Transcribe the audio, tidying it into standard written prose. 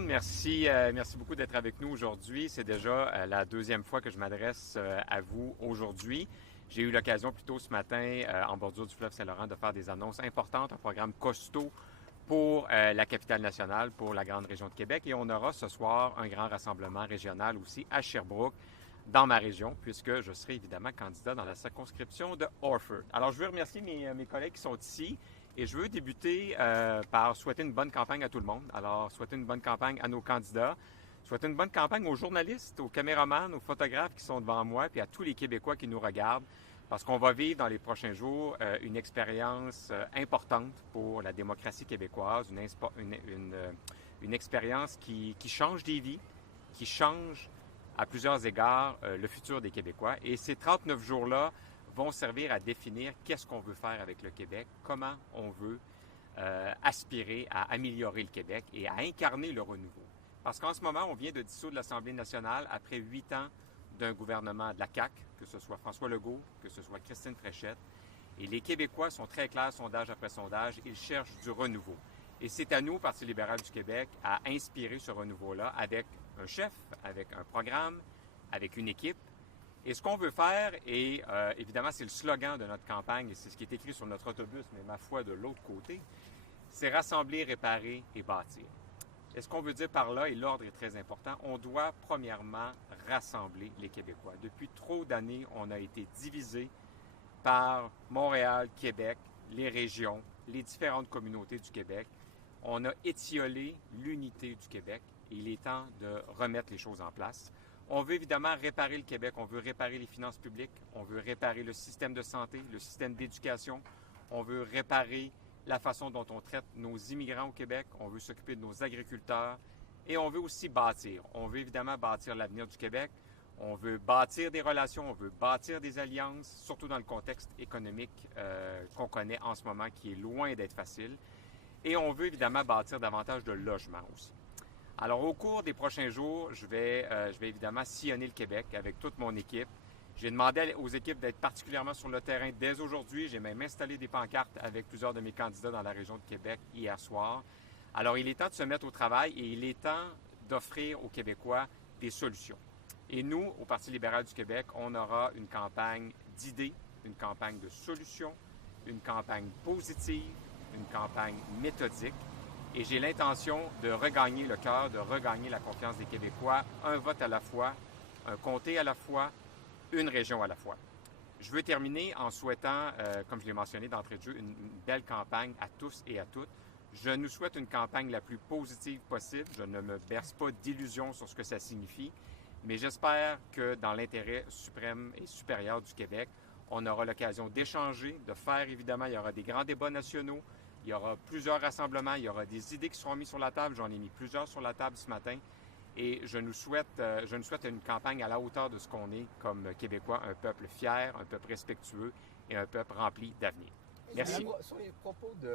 Merci beaucoup d'être avec nous aujourd'hui. C'est déjà la deuxième fois que je m'adresse à vous aujourd'hui. J'ai eu l'occasion plus tôt ce matin, en bordure du fleuve Saint-Laurent, de faire des annonces importantes, un programme costaud pour la capitale nationale, pour la grande région de Québec. Et on aura ce soir un grand rassemblement régional aussi à Sherbrooke, dans ma région, puisque je serai évidemment candidat dans la circonscription de Orford. Alors, je veux remercier mes collègues qui sont ici et je veux débuter par souhaiter une bonne campagne à tout le monde. Alors, souhaiter une bonne campagne à nos candidats, souhaiter une bonne campagne aux journalistes, aux caméramans, aux photographes qui sont devant moi, puis à tous les Québécois qui nous regardent, parce qu'on va vivre dans les prochains jours une expérience importante pour la démocratie québécoise, une expérience qui change des vies, qui change à plusieurs égards le futur des Québécois. Et ces 39 jours-là vont servir à définir qu'est-ce qu'on veut faire avec le Québec, comment on veut aspirer à améliorer le Québec et à incarner le renouveau. Parce qu'en ce moment, on vient de dissoudre l'Assemblée nationale après 8 ans d'un gouvernement de la CAQ, que ce soit François Legault, que ce soit Christine Fréchette. Et les Québécois sont très clairs, sondage après sondage, ils cherchent du renouveau. Et c'est à nous, Parti libéral du Québec, à inspirer ce renouveau-là avec un chef, avec un programme, avec une équipe. Et ce qu'on veut faire, et évidemment c'est le slogan de notre campagne, et c'est ce qui est écrit sur notre autobus, mais ma foi de l'autre côté, c'est rassembler, réparer et bâtir. Et ce qu'on veut dire par là, et l'ordre est très important, on doit premièrement rassembler les Québécois. Depuis trop d'années, on a été divisés par Montréal, Québec, les régions, les différentes communautés du Québec. On a étiolé l'unité du Québec et il est temps de remettre les choses en place. On veut évidemment réparer le Québec, on veut réparer les finances publiques, on veut réparer le système de santé, le système d'éducation, on veut réparer la façon dont on traite nos immigrants au Québec, on veut s'occuper de nos agriculteurs et on veut aussi bâtir. On veut évidemment bâtir l'avenir du Québec, on veut bâtir des relations, on veut bâtir des alliances, surtout dans le contexte économique qu'on connaît en ce moment qui est loin d'être facile. Et on veut évidemment bâtir davantage de logements aussi. Alors, au cours des prochains jours, je vais évidemment sillonner le Québec avec toute mon équipe. J'ai demandé aux équipes d'être particulièrement sur le terrain dès aujourd'hui. J'ai même installé des pancartes avec plusieurs de mes candidats dans la région de Québec hier soir. Alors, il est temps de se mettre au travail et il est temps d'offrir aux Québécois des solutions. Et nous, au Parti libéral du Québec, on aura une campagne d'idées, une campagne de solutions, une campagne positive, une campagne méthodique. Et j'ai l'intention de regagner le cœur, de regagner la confiance des Québécois, un vote à la fois, un comté à la fois, une région à la fois. Je veux terminer en souhaitant, comme je l'ai mentionné d'entrée de jeu, une belle campagne à tous et à toutes. Je nous souhaite une campagne la plus positive possible. Je ne me berce pas d'illusions sur ce que ça signifie, mais j'espère que dans l'intérêt suprême et supérieur du Québec, on aura l'occasion d'échanger, de faire évidemment, il y aura des grands débats nationaux, il y aura plusieurs rassemblements, il y aura des idées qui seront mises sur la table. J'en ai mis plusieurs sur la table ce matin. Et je nous souhaite une campagne à la hauteur de ce qu'on est comme Québécois, un peuple fier, un peuple respectueux et un peuple rempli d'avenir. Merci. Sur les propos de